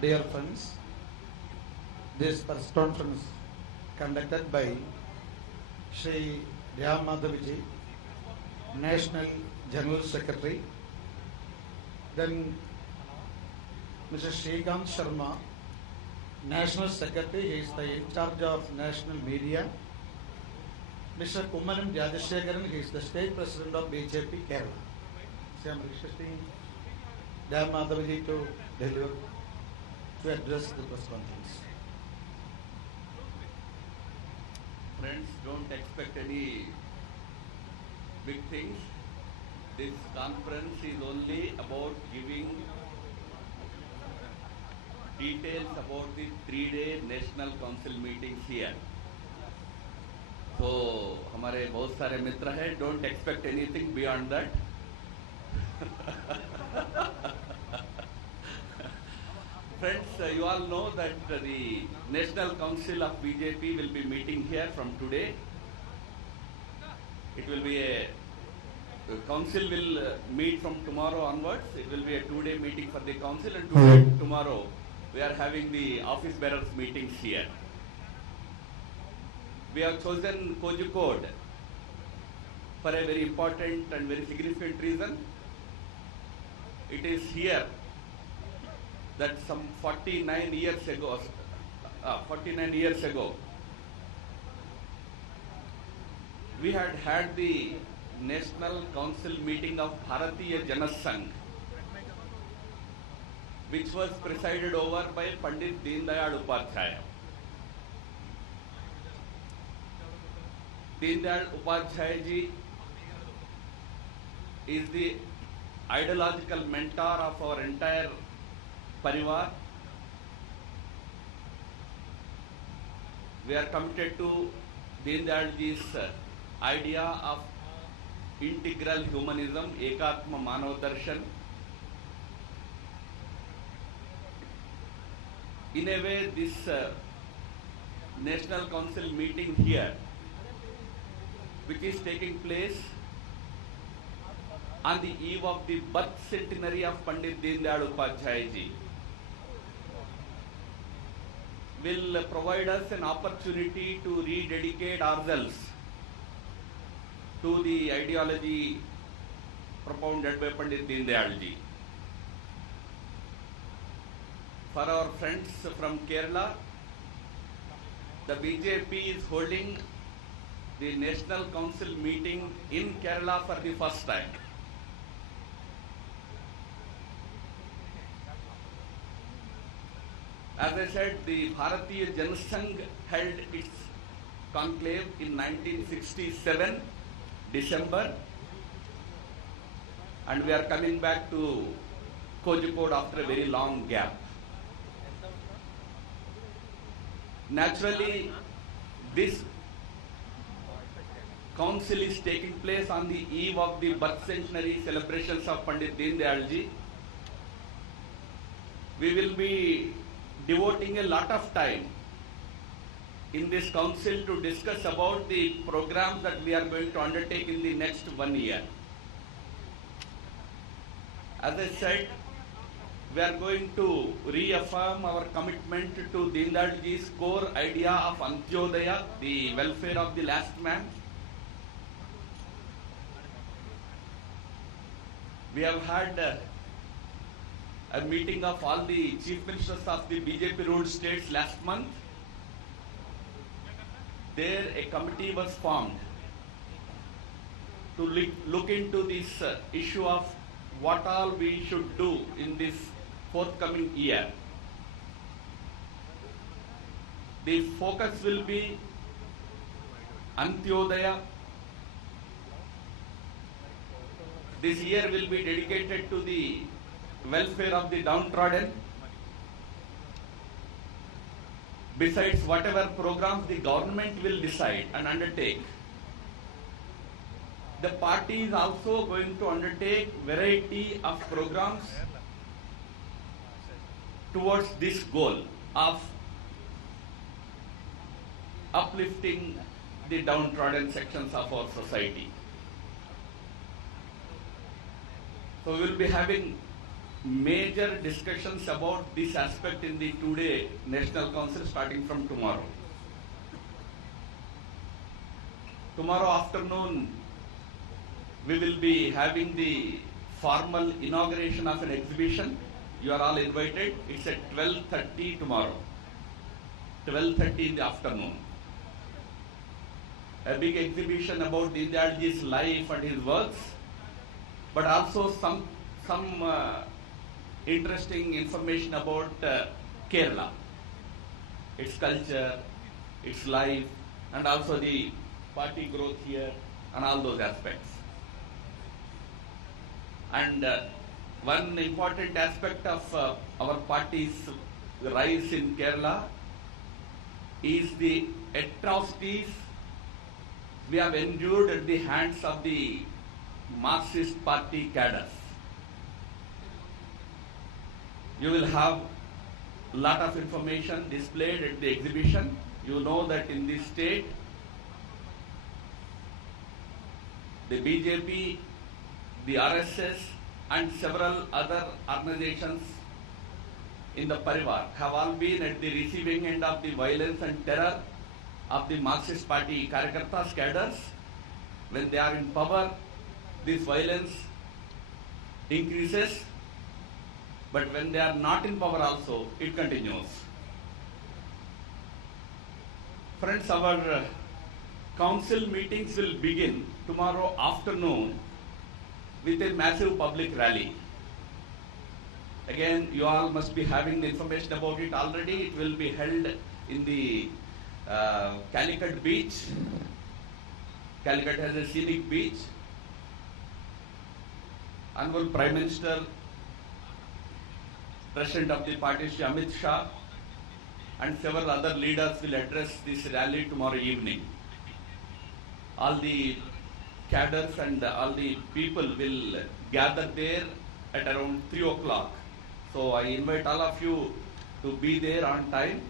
Dear friends, this press conference conducted by Shri Madhav, National General Secretary, then Mr. Shrikant Sharma, National Secretary, he is the in charge of National Media. Mr. Kummalam Rajashekaran, he is the State President of BJP Kerala. So I am requesting Madhav to deliver, to address the press conference. Friends, don't expect any big things. This conference is only about giving details about the 3-day National Council meetings here. So, हमारे बहुत सारे मित्र हैं. Don't expect anything beyond that. Friends, you all know that the National Council of BJP will be meeting here from today. It will be the council will meet from tomorrow onwards. It will be a 2-day meeting for the council, and tomorrow we are having the office bearers meetings here. We have chosen Kozhikode for a very important and very significant reason. It is here that some 49 years ago, we had the National Council meeting of Bharatiya Janata, which was presided over by Pandit Deendayal Upadhyaya. Deendayal Upadhyaya ji is the ideological mentor of our entire Parivar. We are committed to Deendayal ji's idea of integral humanism, Ekatma Manav Darshan. In a way, this National Council meeting here, which is taking place on the eve of the birth centenary of Pandit Deendayal Upadhyaya ji, will provide us an opportunity to rededicate ourselves to the ideology propounded by Pandit Deendayal ji. For our friends from Kerala, the BJP is holding the National Council meeting in Kerala for the first time. As I said, the Bharatiya Janasangh held its conclave in 1967, December, and we are coming back to Kozhikode after a very long gap. Naturally, this council is taking place on the eve of the birth centenary celebrations of Pandit Deendayal ji. We will be devoting a lot of time in this council to discuss about the programs that we are going to undertake in the next 1 year. As I said, we are going to reaffirm our commitment to Deendayal ji's core idea of Antyodaya, the welfare of the last man. We have had a meeting of all the chief ministers of the BJP ruled states last month. There a committee was formed to look into this issue of what all we should do in this forthcoming year. The focus will be Antyodaya. This year will be dedicated to the welfare of the downtrodden. Besides whatever programs the government will decide and undertake, the party is also going to undertake variety of programs towards this goal of uplifting the downtrodden sections of our society. So we will be having major discussions about this aspect in the two-day National Council starting from tomorrow. Tomorrow afternoon, we will be having the formal inauguration of an exhibition. You are all invited. It's at 12:30 tomorrow. 12:30 in the afternoon. A big exhibition about Dindayalji's life and his works, but also some interesting information about Kerala, its culture, its life, and also the party growth here and all those aspects. And one important aspect of our party's rise in Kerala is the atrocities we have endured at the hands of the Marxist party cadres. You will have a lot of information displayed at the exhibition. You know that in this state, the BJP, the RSS, and several other organizations in the Parivar have all been at the receiving end of the violence and terror of the Marxist party Karyakartas, cadres. When they are in power, this violence increases, but when they are not in power also, it continues. Friends, our council meetings will begin tomorrow afternoon with a massive public rally. Again, you all must be having the information about it already. It will be held in the Calicut beach. Calicut has a scenic beach. Honorable Prime Minister, President of the party, Shri Amit Shah, and several other leaders will address this rally tomorrow evening. All the cadres and all the people will gather there at around 3 o'clock. So I invite all of you to be there on time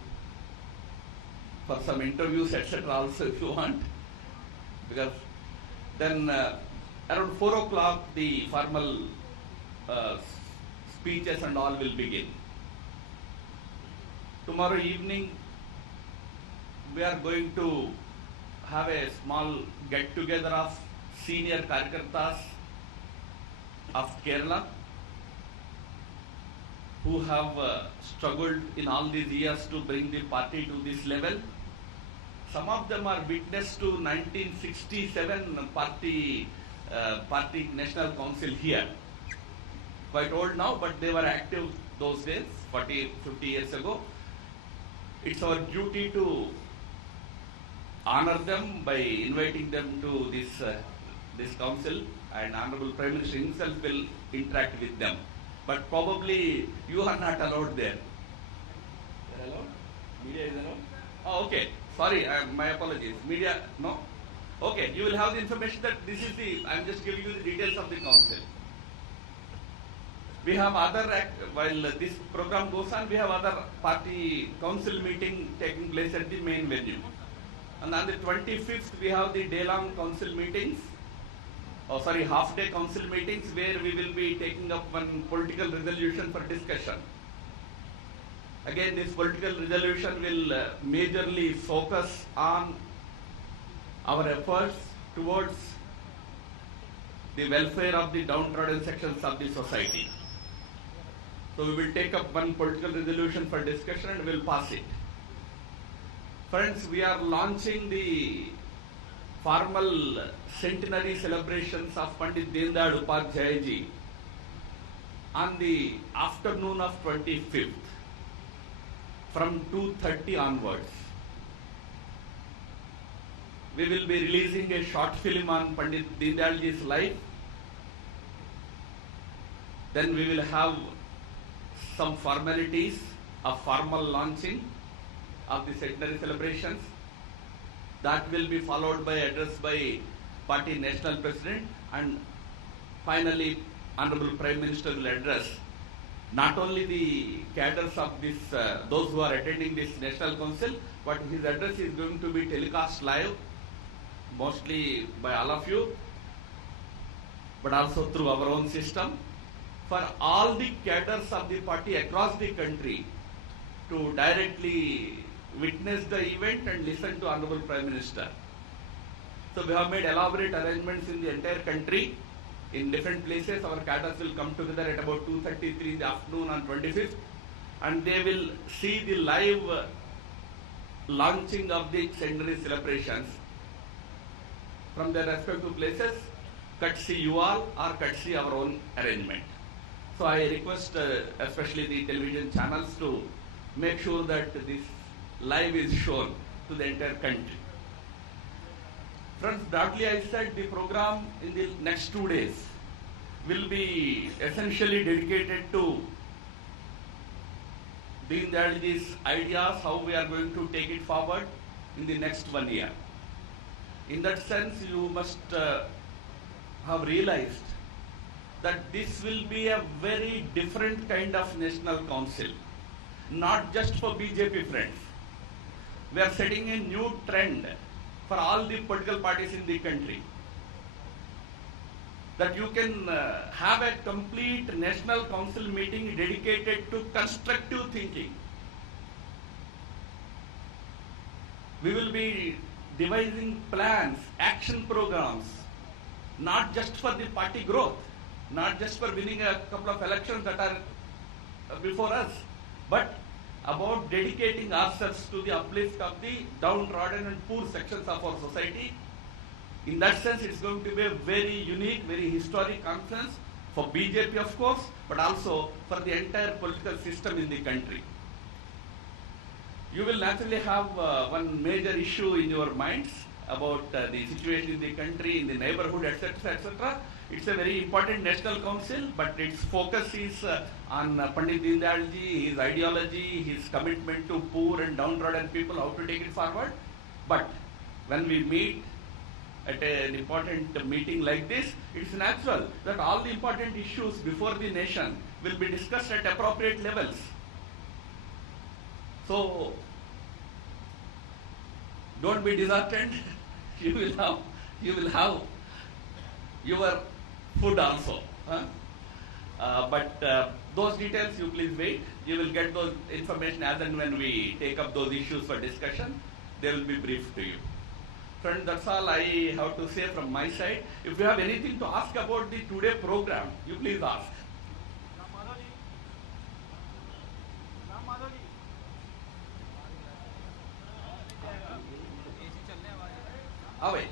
for some interviews, etc. also if you want. Because then around 4 o'clock the formal speeches and all will begin. Tomorrow evening we are going to have a small get-together of senior Karyakartas of Kerala who have struggled in all these years to bring the party to this level. Some of them are witness to 1967 party National Council here. Quite old now, but they were active those days, 40, 50 years ago. It's our duty to honor them by inviting them to this council, and Honorable Prime Minister himself will interact with them. But probably you are not allowed there. You are allowed? Media is allowed? Oh, okay. Sorry, my apologies. Media, no? Okay, you will have the information that this is I'm just giving you the details of the council. We have while this program goes on, we have other party council meeting taking place at the main venue. And on the 25th, we have the day-long council meetings, half-day council meetings where we will be taking up one political resolution for discussion. Again, this political resolution will majorly focus on our efforts towards the welfare of the downtrodden sections of the society. So we will take up one political resolution for discussion and we will pass it. Friends, we are launching the formal centenary celebrations of Pandit Dindayal Upadhyaya ji on the afternoon of 25th from 2:30 onwards. We will be releasing a short film on Pandit Dindayal ji's life. Then we will have some formalities of formal launching of the centenary celebrations. That will be followed by address by party national president, and finally Honorable Prime Minister will address not only the cadres of this, those who are attending this National Council, but his address is going to be telecast live, mostly by all of you, but also through our own system. for all the cadres of the party across the country to directly witness the event and listen to Honorable Prime Minister. So we have made elaborate arrangements in the entire country. In different places, our cadres will come together at about 2:33 in the afternoon on 25th, and they will see the live launching of the centenary celebrations from their respective places, courtesy you all or courtesy our own arrangement. So I request especially the television channels to make sure that this live is shown to the entire country. Friends, broadly I said the program in the next 2 days will be essentially dedicated to Deen Dayalji's ideas, how we are going to take it forward in the next 1 year. In that sense, you must have realized that this will be a very different kind of national council, not just for BJP friends. We are setting a new trend for all the political parties in the country, that you can have a complete national council meeting dedicated to constructive thinking. We will be devising plans, action programs, not just for the party growth, not just for winning a couple of elections that are before us, but about dedicating ourselves to the uplift of the downtrodden and poor sections of our society. In that sense, it's going to be a very unique, very historic conference for BJP, of course, but also for the entire political system in the country. You will naturally have one major issue in your minds about the situation in the country, in the neighborhood, etc., etc. It's a very important national council, but its focus is on Pandit Deen Dayalji, his ideology, his commitment to poor and downtrodden people, how to take it forward. But when we meet at an important meeting like this, it's natural that all the important issues before the nation will be discussed at appropriate levels. So, don't be disheartened. You will have your food also. But those details you please wait. You will get those information as and when we take up those issues for discussion. They will be briefed to you. Friends, that's all I have to say from my side. If you have anything to ask about the today program, you please ask. Away.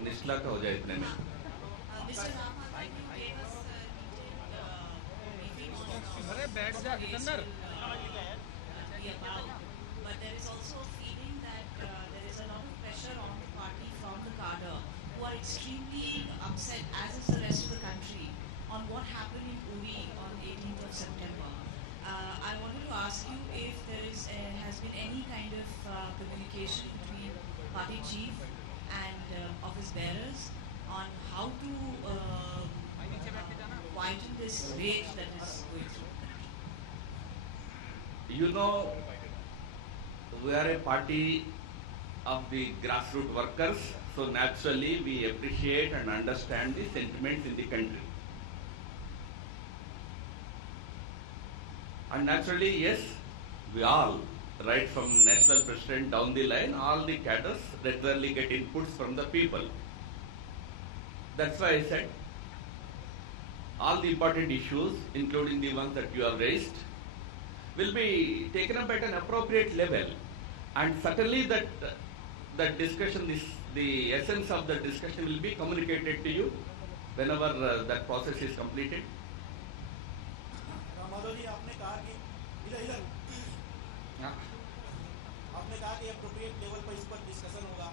निचला का हो जाए इतने में अरे बैठ जा कितनर but there is also a feeling that there is a lot of pressure on the party from the cadre who are extremely upset, as is the rest of the country, on what happened in Uri on 18th of September. I wanted to ask you if there has been any kind of communication between party chief and office bearers on how to quieten this rage that is going through. You know, we are a party of the grassroots workers, so naturally we appreciate and understand the sentiments in the country. And naturally, yes, we all, right from national president down the line, all the cadres regularly get inputs from the people. That's why I said all the important issues, including the ones that you have raised, will be taken up at an appropriate level. And certainly that discussion, the essence of the discussion will be communicated to you whenever that process is completed. Madhav ji, आपने कहा कि आपने कहा कि appropriate level पर इस पर discussion होगा,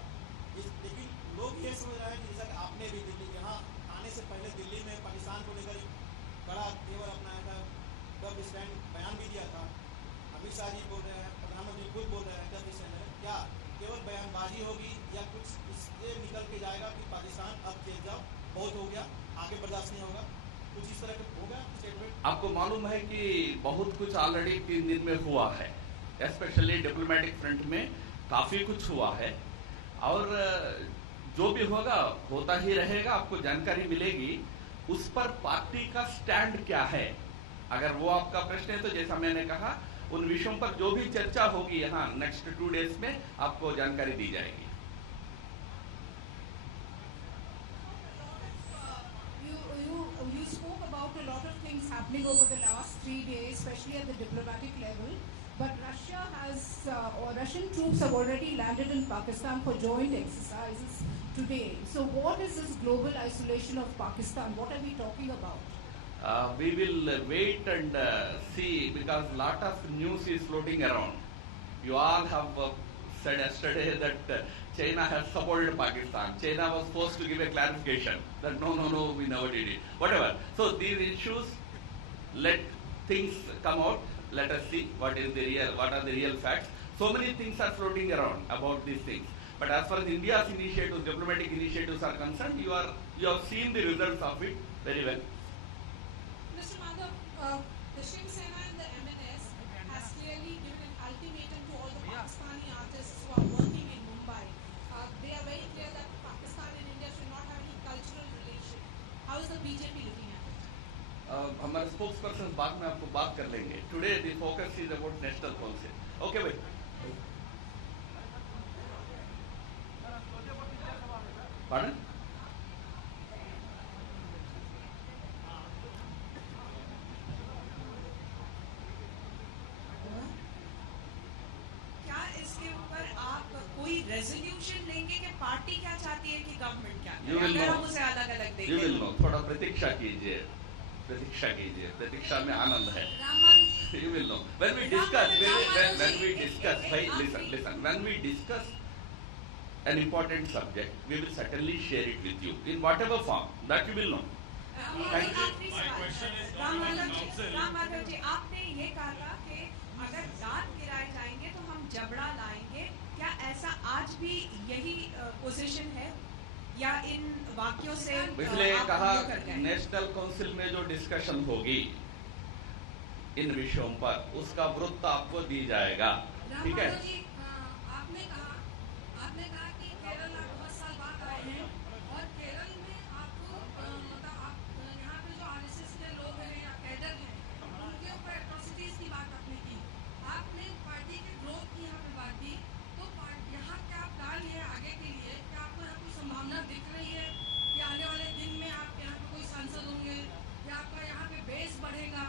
लेकिन लोग ये समझ रहे हैं कि जैसा आपने भी दिल्ली यहाँ आने से पहले दिल्ली में पाकिस्तान को लेकर बड़ा तेवर अपनाया था, कब स्टैंड बयान भी दिया था। अमित शाह जी बोल रहे हैं, प्रधानमंत्री खुद बोल रहे हैं कि क्या केवल बयानबाजी होगी या कुछ इससे निकल के जाएगा कि पाकिस्तान अब जेल जाओ बहुत हो गया, आगे बर्दाश्त नहीं होगा, कुछ इस तरह का होगा स्टेटमेंट? आपको मालूम है कि बहुत कुछ ऑलरेडी 3 दिन में हुआ है, स्पेशली डिप्लोमेटिक फ्रंट में काफी कुछ हुआ है और जो भी होगा होता ही रहेगा, आपको जानकारी मिलेगी। उस पर पार्टी का स्टैंड क्या है, अगर वो आपका प्रश्न है तो जैसा मैंने कहा उन विषयों पर जो भी चर्चा होगी यहाँ नेक्स्ट 2 डेज में आपको जानकारी दी जाएगी। You spoke about a lot of things happening over the last 3 days, especially at the diplomatic level. But Russia has, or Russian troops have already landed in Pakistan for joint exercises today. So what is this global isolation of Pakistan? What are we talking about? We will wait and see, because lot of news is floating around. You all have said yesterday that China has supported Pakistan. China was forced to give a clarification that no, we never did it. Whatever. So these issues, let things come out. Let us see what are the real facts. So many things are floating around about these things. But as far as India's initiatives, diplomatic initiatives are concerned, you have seen the results of it very well. Mr. Madhav, the Shri and the MNS has clearly given an ultimatum to all the Pakistani artists who are working in Mumbai. They are very clear that Pakistan and India should not have any cultural relation. How is the BJP looking at it? हमारे spokes person बाद में आपको बात कर लेंगे. Today the focus is about national council. Okay भाई. Pardon? क्या इसके ऊपर आप कोई रेजोल्यूशन लेंगे कि पार्टी क्या चाहती है कि गवर्नमेंट क्या करे? अगर हम उसे अलग अलग देखें, You will know. थोड़ा प्रतीक्षा कीजिए, प्रतीक्षा में आनंद है. You will know. When we discuss, hey, listen. When we discuss an important subject, we will certainly share it with you in whatever form that you will know. Thank you. Ram Madhav ji, आपने ये कहा था कि अगर दांत गिराए जाएंगे तो हम जबड़ा लाएंगे. क्या ऐसा आज भी यही पोजीशन है या इन वाक्यों से इसलिए कहा नेशनल काउंसिल में जो डिस्कशन होगी इन विषयों पर, उसका वृत्त आपको दी जाएगा. ठीक है. आपने कहा कि केरल आप 10 साल बाद आए हैं और केरल में आपको मतलब आप यहाँ पे जो आरएसएस के लोग हैं या कैडर हैं उनके ऊपर एट्रोसिटीज की बात आपने की. आपने पार्टी के ग्रोथ की यहाँ पे बात की. तो यहाँ क्या प्लान है आगे के लिए? क्या आपको यहाँ कोई संभावना दिख रही है कि आने वाले दिन में आप यहाँ पे कोई सांसद होंगे या आपका यहाँ पे बेस बढ़ेगा?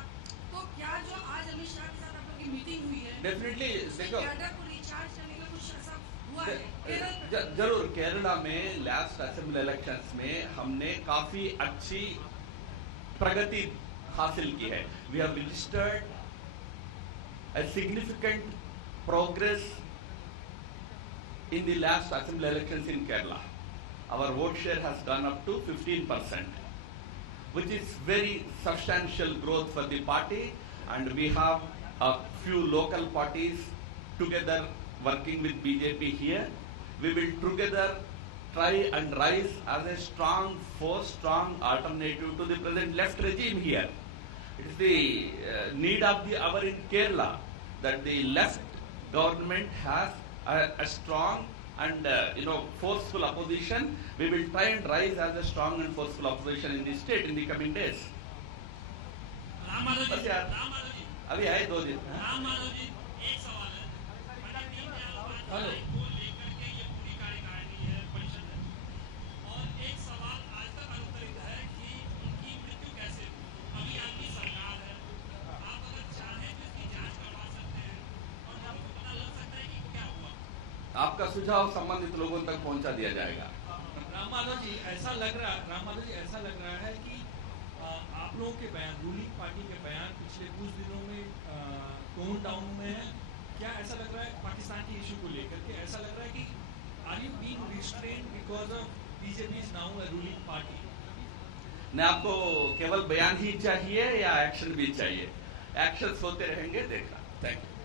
तो क्या जो आज अमित शाह के साथ आप लोग की मीटिंग हुई है डेफिनेटली देखो, कैडर को रिचार्ज करने का कुछ ऐसा हुआ है? जरूर. केरला में लास्ट असेंबली इलेक्शंस में हमने काफी अच्छी प्रगति हासिल की है. We have registered a significant progress in the last assembly elections in Kerala. Our vote share has gone up to 15%, which is very substantial growth for the party, and we have a few local parties together working with BJP here. We will together try and rise as a strong force, strong alternative to the present left regime here. It is the need of the hour in Kerala that the left government has a strong and forceful opposition. We will try and rise as a strong and forceful opposition in the state in the coming days. बस यार, अभी आए 2 दिन. एक सवाल है. Hello. और एक सवाल आज तक अनुत्तरित है कि उनकी मृत्यु कैसे हुई. अभी आपकी सरकार है, आप अगर चाहें तो इसकी जांच करवा सकते हैं और हमको पता लग सकता है कि क्या हुआ. आपका सुझाव संबंधित लोगों तक पहुंचा दिया जाएगा. राम माधव जी ऐसा लग रहा है कि आप लोगों के बयान, रूलिंग पार्टी के बयान पिछले कुछ दिनों में टोन डाउन में है. क्या ऐसा लग रहा है पाकिस्तान के इशू को लेकर के? ऐसा लग रहा है कि are you being restrained because of BJP is now a ruling party? न आपको केवल बयान ही चाहिए या एक्शन भी चाहिए? एक्शन होते रहेंगे, देखना. Thank you.